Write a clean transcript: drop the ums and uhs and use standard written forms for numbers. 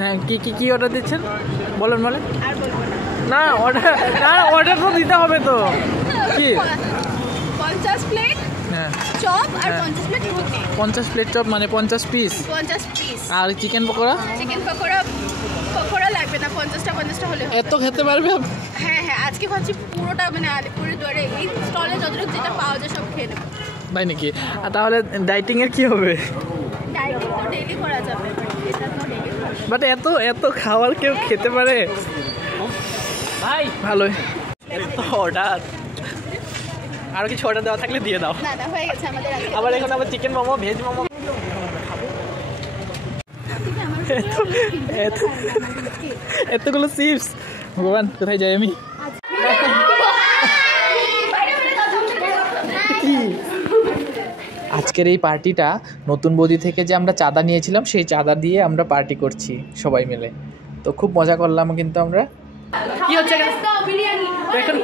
হ্যাঁ কি কি কি অর্ডার দিচ্ছেন বলেন বলেন। আর বলবো না অর্ডার না অর্ডার তো দিতে হবে তো। কি 50 প্লেট হ্যাঁ চপ আর 50 প্লেট ঘুগনি। 50 প্লেট চপ মানে 50 পিস। 50 পিস। আর চিকেন পকোড়া? চিকেন পকোড়া লাগবে না, 50টা হলে হবে। এত খেতে পারবে? হ্যাঁ হ্যাঁ, আজকে ভাবছি পুরোটা মানে আলিপুরের দুয়ারে এই স্টলে যতটুকু যেটা পাওয়া যায় সব খেয়ে নেবো। তাই নাকি? আর তাহলে ডাইটিং এর কি হবে? ডাইটিং তো ডেইলি করা যাবে, এটা তো ডেইলি বাট এত এত খাবার কেউ খেতে পারে? ভাই ভালোই তো অর্ডার। আরো কিছু অর্ডার দেওয়া থাকলে দিয়ে দাও। না না, হয়ে গেছে আমাদের আগে। আবার এখন আবার চিকেন মোমো, ভেজ মোমো। এতগুলো চিপস, ভগবান কোথায় যাই আমি? আজকের এই পার্টিটা নতুন বৌদি থেকে যে আমরা চাঁদা নিয়েছিলাম সেই চাঁদা দিয়ে আমরা পার্টি করছি সবাই মিলে। তো খুব মজা করলাম কিন্তু আমরা। কি হচ্ছে এখন?